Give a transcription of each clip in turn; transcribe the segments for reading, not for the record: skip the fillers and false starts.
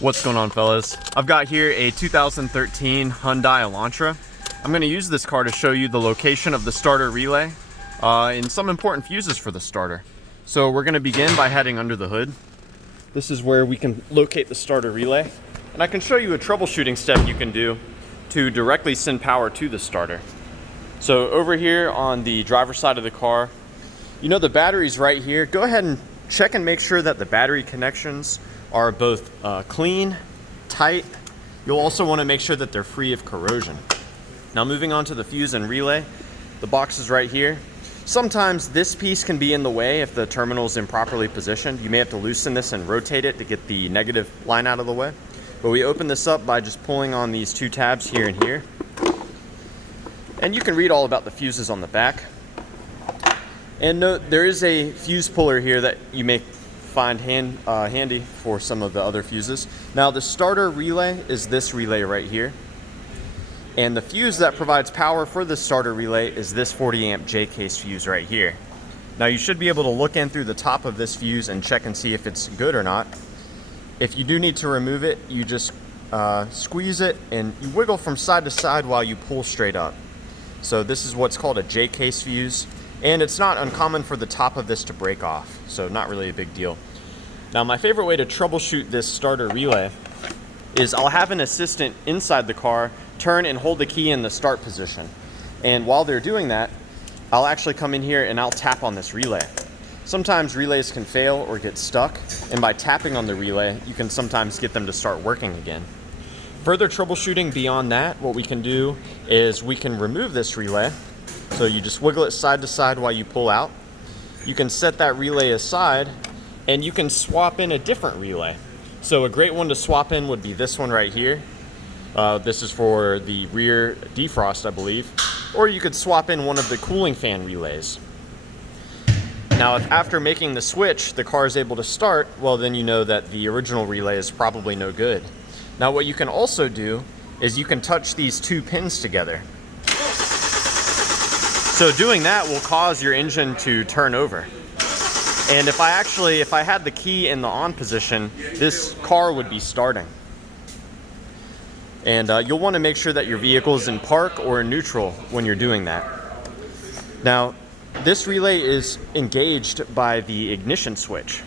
What's going on, fellas? I've got here a 2013 Hyundai Elantra. I'm going to use this car to show you the location of the starter relay and some important fuses for the starter. So we're going to begin by heading under the hood. This is where we can locate the starter relay, and I can show you a troubleshooting step you can do to directly send power to the starter. So over here on the driver's side of the car, you know the battery's right here. Go ahead and check and make sure that the battery connections are both clean, tight. You'll also want to make sure that they're free of corrosion. Now moving on to the fuse and relay, the box is right here. Sometimes this piece can be in the way if the terminal is improperly positioned. You may have to loosen this and rotate it to get the negative line out of the way. But we open this up by just pulling on these two tabs here and here. And you can read all about the fuses on the back. And note, there is a fuse puller here that you may find handy for some of the other fuses. Now the starter relay is this relay right here, and the fuse that provides power for the starter relay is this 40 amp J-case fuse right here. Now you should be able to look in through the top of this fuse and check and see if it's good or not. If you do need to remove it, you just squeeze it and you wiggle from side to side while you pull straight up. So this is what's called a J-case fuse. And it's not uncommon for the top of this to break off, so not really a big deal. Now my favorite way to troubleshoot this starter relay is I'll have an assistant inside the car turn and hold the key in the start position. And while they're doing that, I'll actually come in here and I'll tap on this relay. Sometimes relays can fail or get stuck, and by tapping on the relay, you can sometimes get them to start working again. Further troubleshooting beyond that, what we can do is we can remove this relay. So you just wiggle it side to side while you pull out. You can set that relay aside and you can swap in a different relay. So a great one to swap in would be this one right here. This is for the rear defrost, I believe. Or you could swap in one of the cooling fan relays. Now if after making the switch the car is able to start, well then you know that the original relay is probably no good. Now what you can also do is you can touch these two pins together. So doing that will cause your engine to turn over. And if I had the key in the on position, this car would be starting. And you'll want to make sure that your vehicle is in park or in neutral when you're doing that. Now, this relay is engaged by the ignition switch.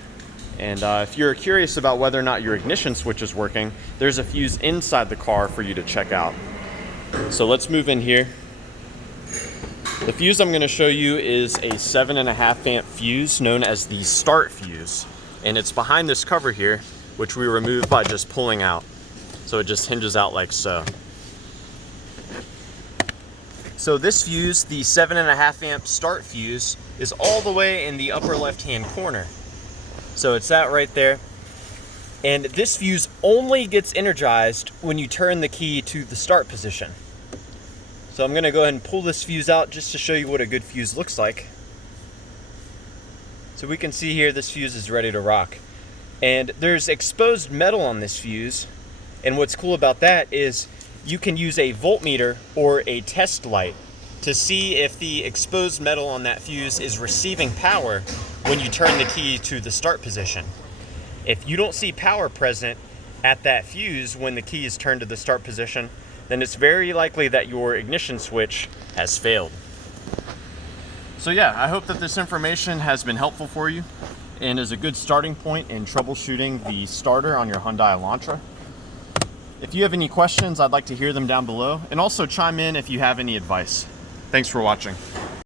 And if you're curious about whether or not your ignition switch is working, there's a fuse inside the car for you to check out. So let's move in here. The fuse I'm going to show you is a 7.5 amp fuse known as the start fuse, and it's behind this cover here, which we remove by just pulling out. So it just hinges out like so. So this fuse, the 7.5 amp start fuse, is all the way in the upper left hand corner. So it's that right there. And this fuse only gets energized when you turn the key to the start position. So I'm going to go ahead and pull this fuse out just to show you what a good fuse looks like. So we can see here this fuse is ready to rock. And there's exposed metal on this fuse. And what's cool about that is you can use a voltmeter or a test light to see if the exposed metal on that fuse is receiving power when you turn the key to the start position. If you don't see power present at that fuse when the key is turned to the start position, then it's very likely that your ignition switch has failed. So yeah, I hope that this information has been helpful for you and is a good starting point in troubleshooting the starter on your Hyundai Elantra. If you have any questions, I'd like to hear them down below, and also chime in if you have any advice. Thanks for watching.